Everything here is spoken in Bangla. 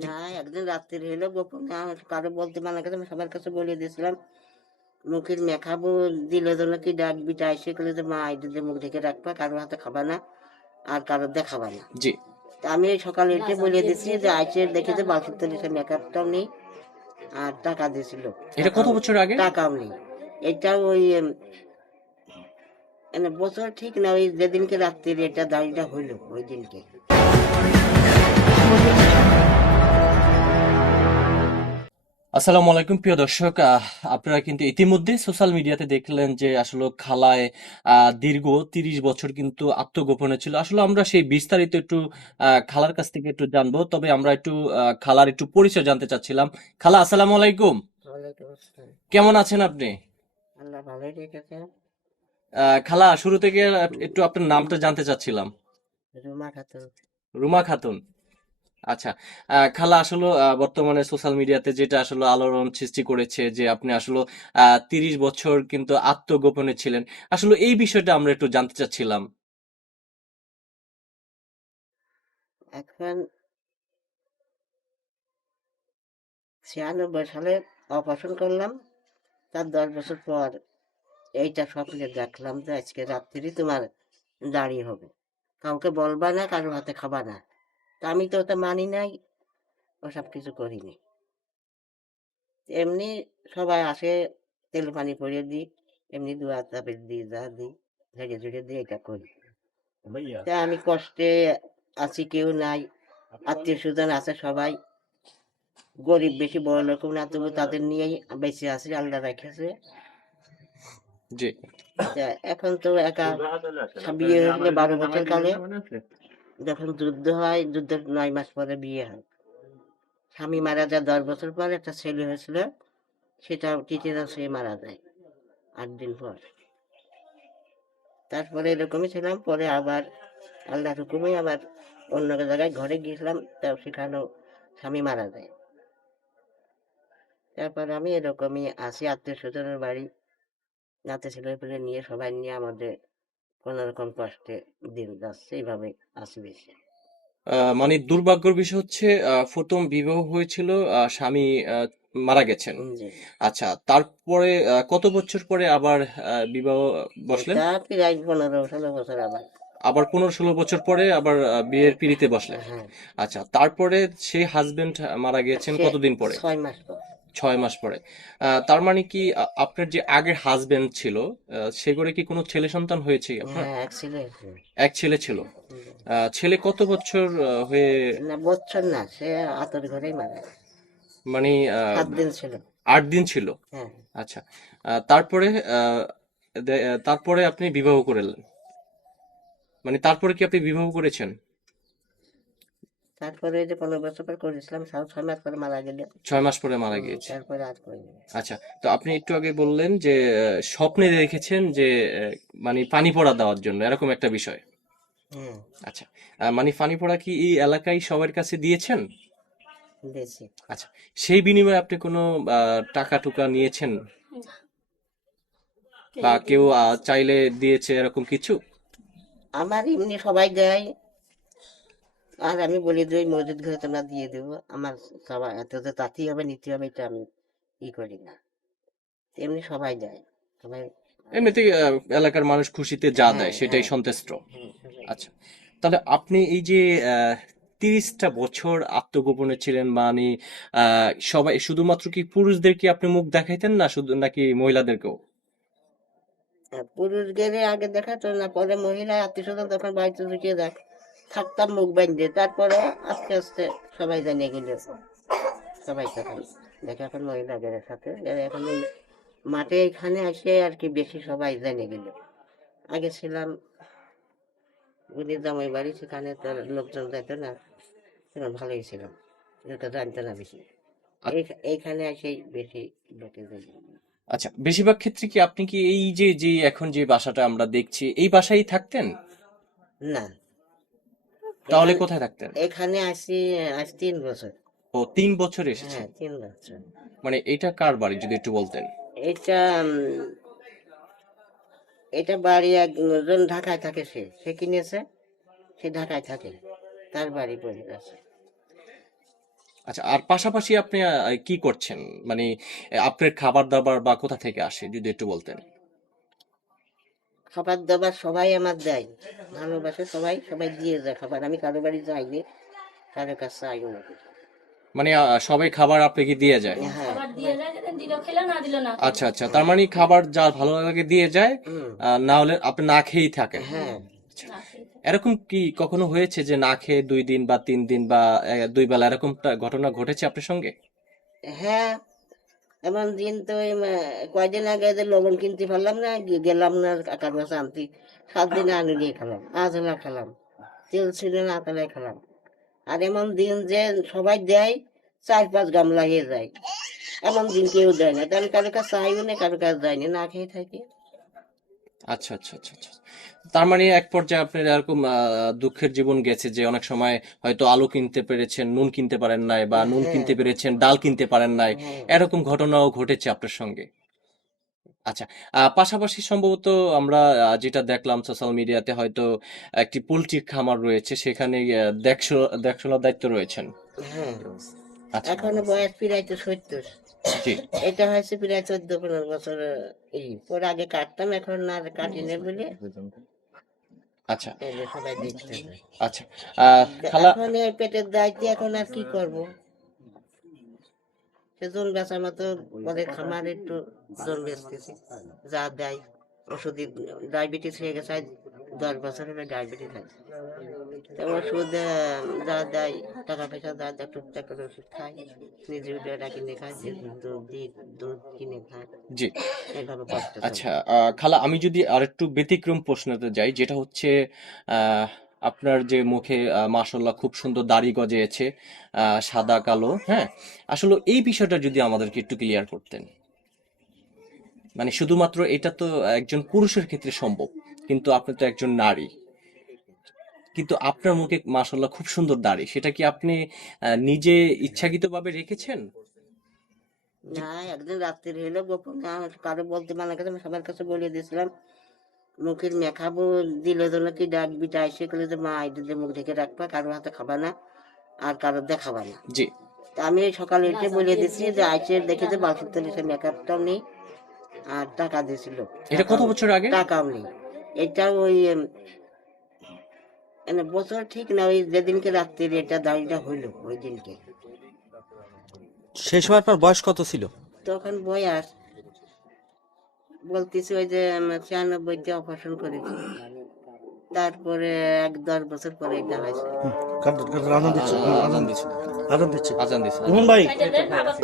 জি। না, একদিন রাত্রে হলো গোপনে কারো বলতে মানা করে আমি সবার কাছে বলে দিয়েছিলাম মুখের মেখাবো দিলে জন্য কি ডাকবিটা এসে করলে যে মা এই দিদি মুখ ঢেকে রাখবা কারো হাতে খাবা না আর কারো দেখাবা না। জি। তা আমি এই সকালে উঠে বলে দিচ্ছি যে আইসে দেখে যে বালতির তলে সে মেকআপটাও নেই আর টাকা দিয়েছিল এটা কত টাকাও বছর আগে? টাকাও নেই। এটা ওই মানে বছর ঠিক না ওই যেদিনকে রাত্রে এটা দাড়িটা হইলো ওই দিনকে। আসসালামু আলাইকুম প্রিয় দর্শক, আপনারা কিন্তু ইতিমধ্যে সোশ্যাল মিডিয়াতে দেখলেন যে আসলে খালায় দীর্ঘ 30 বছর কিন্তু আত্মগোপনে ছিল। আসলে আমরা সেই বিস্তারিত একটু খালার কাছ থেকে একটু জানবো, তবে আমরা একটু খালার একটু পরিচয় জানতে চাচ্ছিলাম। খালা, আসসালামু আলাইকুম। ওয়ালাইকুম আসসালাম। কেমন আছেন আপনি? আল্লাহ ভালোই রেখেছে। খালা, শুরু থেকে একটু আপনার নামটা জানতে চাচ্ছিলাম। রুমা খাতুন। রুমা খাতুন। আচ্ছা। খালা, আসলে বর্তমানে সোশ্যাল মিডিয়াতে যেটা আসলে আলোড়ন সৃষ্টি করেছে যে আপনি আসলে 30 বছর কিন্তু আত্মগোপনে ছিলেন। আসলে এই বিষয়টা আমরা একটু জানতে চাচ্ছিলাম। এখন 96 সালে অপারেশন করলাম। তার 10 বছর পর এইটা স্বপ্নে দেখলাম যে আজকে রাত্রি তোমার দাড়ি হবে, কাউকে বলবা না কারো হাতে খাবা না। তা আমি তো ওটা মানি নাই, ওসব কিছু করিনি। এমনি সবাই আসে তেল পানি পরিয়ে দিই, এমনি দুয়া তাবিজ দিই যা দিই ঝেড়ে ঝুড়ে দিয়ে এটা করি। তা আমি কষ্টে আছি, কেউ নাই, আত্মীয় স্বজন আছে সবাই, গরিব বেশি বড় লোক না, তবু তাদের নিয়েই বেঁচে আছি, আল্লাহ রেখেছে। জি। তা এখন তো একা বিয়ে হয়েছিল 12 বছর কালে, যখন যুদ্ধ হয় যুদ্ধের 9 মাস পরে বিয়ে হয়। স্বামী মারা যায় 10 বছর পর, একটা ছেলে হয়েছিল, সেটা টিটেনাস হয়ে মারা যায় 8 দিন পর। তারপরে এরকমই ছিলাম, পরে আবার আল্লাহর হুকুমে আবার অন্য জায়গায় ঘরে গিয়েছিলাম, তাও সেখানেও স্বামী মারা যায়। তারপর আমি এরকমই আছি আত্মীয় স্বজনের বাড়ি, নাতি ছেলে পেলে নিয়ে সবাই নিয়ে আমাদের কোনো রকম কষ্টে দিন যাচ্ছে, এইভাবে আছি বেশি। মানে দুর্ভাগ্যের বিষয় হচ্ছে প্রথম বিবাহ হয়েছিল, স্বামী মারা গেছেন। জি। আচ্ছা, তারপরে কত বছর পরে আবার বিবাহ বসলেন? এটা প্রায় 15-16 বছর আবার। আবার 15-16 বছর পরে আবার বিয়ের পিঁড়িতে বসলেন। হ্যাঁ। আচ্ছা, তারপরে সেই হাজবেন্ড মারা গিয়েছেন সে কতদিন পরে? 6 মাস পর। 6 মাস পরে। তার মানে কি আপনার যে আগের হাজবেন্ড ছিল, সে করে কি কোনো ছেলে সন্তান হয়েছে আপনার? হ্যাঁ, এক ছিল। এক ছেলে ছিল। ছেলে কত বছর হয়ে? না, বছর না, সে আতর ঘরেই মারা গেছে। মানে 7 দিন ছিল। 8 দিন ছিল। হ্যাঁ। আচ্ছা। তারপরে তারপরে আপনি বিবাহ করলেন। মানে তারপরে কি আপনি বিবাহ করেছেন? তারপরে ওই যে 15 বছর পর করেছিলাম, 6 মাস পরে মারা গেল। 6 মাস পরে মারা গিয়েছে। তারপরে আর করিনি। আচ্ছা, তো আপনি একটু আগে বললেন যে স্বপ্নে দেখেছেন যে মানে পানি পড়া দেওয়ার জন্য এরকম একটা বিষয়। হ্যাঁ, আচ্ছা, মানে পানি পড়া কি এই এলাকায় সবার কাছে দিয়েছেন? বেশি। আচ্ছা, সেই বিনিময়ে আপনি কোনো টাকা টুকা নিয়েছেন বা কেউ চাইলে দিয়েছে এরকম কিছু? আমার এমনি সবাই দেয়, আর আমি বলি যে ওই মসজিদ ঘরে তোমরা দিয়ে দেবো, আমার সবাই এত যে তাতেই হবে নিতে হবে এটা আমি ই করি না। এমনি সবাই দেয়, সবাই। এমনিতেই এলাকার মানুষ খুশিতে যা হ্যাঁ, দেয় সেটাই হ্যাঁ, সন্তুষ্ট। হ্যাঁ, সবাই আচ্ছা, দেয়। তাহলে আপনি এই যে 30টা বছর আত্মগোপনে ছিলেন, মানে সবাই শুধুমাত্র কি পুরুষদেরকে আপনি মুখ দেখাইতেন না শুধু, নাকি মহিলাদেরকেও? পুরুষ গেলে আগে দেখাতো না, পরে মহিলা আত্মীয় স্বজন তখন বাড়িতে ঢুকিয়ে দেখ থাকতাম মুখ বাঁধতে, তারপরে আস্তে আস্তে সবাই জানিয়ে গেল, সবাই তখন দেখে। এখন মহিলাদের সাথে এখন এই মাঠে এখানে আসে আর কি বেশি সবাই জেনে গেল। আগে ছিলাম উনি জামাই বাড়ি, সেখানে তোর লোকজন যেত না, তখন ভালোই ছিলাম, এটা জানতো না বেশি। আ- এইখানে এসেই বেশি লোকে জেনে গেল। আচ্ছা, বেশিরভাগ ক্ষেত্রে কি আপনি কি এই যে যে এখন যে বাসাটা আমরা দেখছি এই বাসায় থাকতেন? না, তাহলে এখানে কোথায় থাকতেন? এখানে আসি আজ 3 বছর। ও, 3 বছর হ্যাঁ, এসেছেন। 3 বছর। মানে এটা কার বাড়ি যদি একটু বলতেন? এটা এটা বাড়ি একজন ঢাকায় থাকে, সে সে কিনেছে, সে ঢাকায় থাকে, তার বাড়ি পড়ে আছে। আচ্ছা, আর পাশাপাশি আপনি কি করছেন? মানে আপনার খাবার দাবার বা কোথা থেকে আসে যদি একটু বলতেন। খাবার দাবার সবাই আমার দেয়, ভালোবাসে সবাই, সবাই দিয়ে যায় খাবার। আমি কারো বাড়ি যাইনি, কারো কাছে চাইও না কিছু। মানে সবাই খাবার আপনাকে দিয়ে যায়? হ্যাঁ, খাবার দিয়ে যায়, যেদিন দিল খেলো, না দিল না খেলো। আচ্ছা আচ্ছা, তার মানে খাবার যা ভালো লাগে দিয়ে যায়, হুম, না হলে আপনি না খেয়েই থাকেন। হ্যাঁ, আচ্ছা, না খেয়ে থাকে। এরকম কি কখনো হয়েছে যে না খেয়ে 2 দিন বা 3 দিন বা 2 বেলা এরকমটা ঘটনা ঘটেছে আপনার সঙ্গে? হ্যাঁ। এমন দিন তো কয়দিন আগে যে লবণ কিনতে পারলাম না, গেলাম না কাকার কাছে আনতে, 7 দিনে আলু দিয়ে খেলাম, আজলা খেলাম, তেল ছিল না তাহলে খেলাম। আর এমন দিন যে সবাই দেয়, 4-5 গামলা হয়ে যায়, এমন দিন কেউ দেয় না। তাহলে কারো কাছে চাইও না, কারো কাছে যায়নি, না খেয়ে থাকি। আচ্ছা আচ্ছা আচ্ছা আচ্ছা। তার মানে এক পর্যায়ে আপনার এরকম দুঃখের জীবন গেছে যে অনেক সময় হয়তো আলু কিনতে পেরেছেন, নুন কিনতে পারেন নাই, বা নুন হ্যাঁ, কিনতে পেরেছেন, ডাল কিনতে পারেন নাই, হ্যাঁ, এরকম ঘটনাও ঘটেছে আপনার সঙ্গে। আচ্ছা, পাশাপাশি সম্ভবত আমরা যেটা দেখলাম সোশ্যাল মিডিয়াতে, হয়তো একটি পোল্ট্রির খামার রয়েছে, সেখানে দেখাশোনার দায়িত্ব রয়েছেন। হ্যাঁ। আচ্ছা, এখনো বয়স প্রায় তো 70। জি, এটা হয়েছে প্রায় 14-15 বছর। এই পরে আগে কাটতাম, এখন আর কাটি না বলে আচ্ছা এই যে সবাই দেখতে পায়। আচ্ছা। খালা, এখন এই পেটের দায়িত্ব, এখন আর কি করব, সেজন বেচার মতো পরে খামার একটু জন বেচতেছি, যা দেয় ওষুধ। ডায়াবেটিস হয়ে গেছে, আজ 10 বছর হলে ডায়াবেটিস আছে। তো ওষুধ যা দেয়, টাকা পয়সা যা দেয়, টুকটাক করে ওষুধ খাই, নিজে উঠে ওটা কিনে খাই, দুধ কিনে খাই, জি, এইভাবে কষ্ট চলে। আচ্ছা। খালা, আমি যদি আরেকটু ব্যতিক্রম প্রশ্নতে যাই, যেটা হচ্ছে আহ, আপনার যে মুখে মাশাল্লাহ খুব সুন্দর দাড়ি গজিয়েছে, সাদা কালো, হ্যাঁ, আসলে এই বিষয়টা যদি আমাদেরকে একটু ক্লিয়ার করতেন। মানে শুধুমাত্র এটা তো একজন পুরুষের ক্ষেত্রে সম্ভব, কিন্তু আপনি তো একজন নারী, কিন্তু আপনার মুখে মাশাল্লাহ খুব সুন্দর দাড়ি, সেটা কি আপনি নিজে ইচ্ছাকৃতভাবে রেখেছেন? না, একদিন রাত্রে হলো গোপন, কারো বলতে মানা করে, আমি সবার কাছে বলে দিয়েছিলাম, মুখের মেখাবো দিলে জন্য কি ডাকবিটা এসে করে যে মা এটা দিয়ে মুখ ঢেকে রাখবা, কারো হাতে খাবা না, আর কারো দেখাবা না। জি, তা আমি সকালে উঠে বলে দিচ্ছি যে আইসে দেখে যে বালতির তলে সে মেকআপটাও নেই, আর টাকা দিয়েছিল, এটা কত বছর আগে? টাকাও নেই। এটা ওই বছর ঠিক না, ওই যেদিনকে রাত্রে এটা দাড়িটা হইলো ওই দিনকে। সেই সময় আপনার বয়স কত ছিল? তখন বয়স বলতেছি ওই যে 96-তে অপারেশন করেছি, তারপরে 10 বছর পরে এটা হয়েছে। আজান দিচ্ছে, আজান দিছে, আজান দিচ্ছে। আজান দিছে। ইমন ভাই, খাইতে দেন, আবার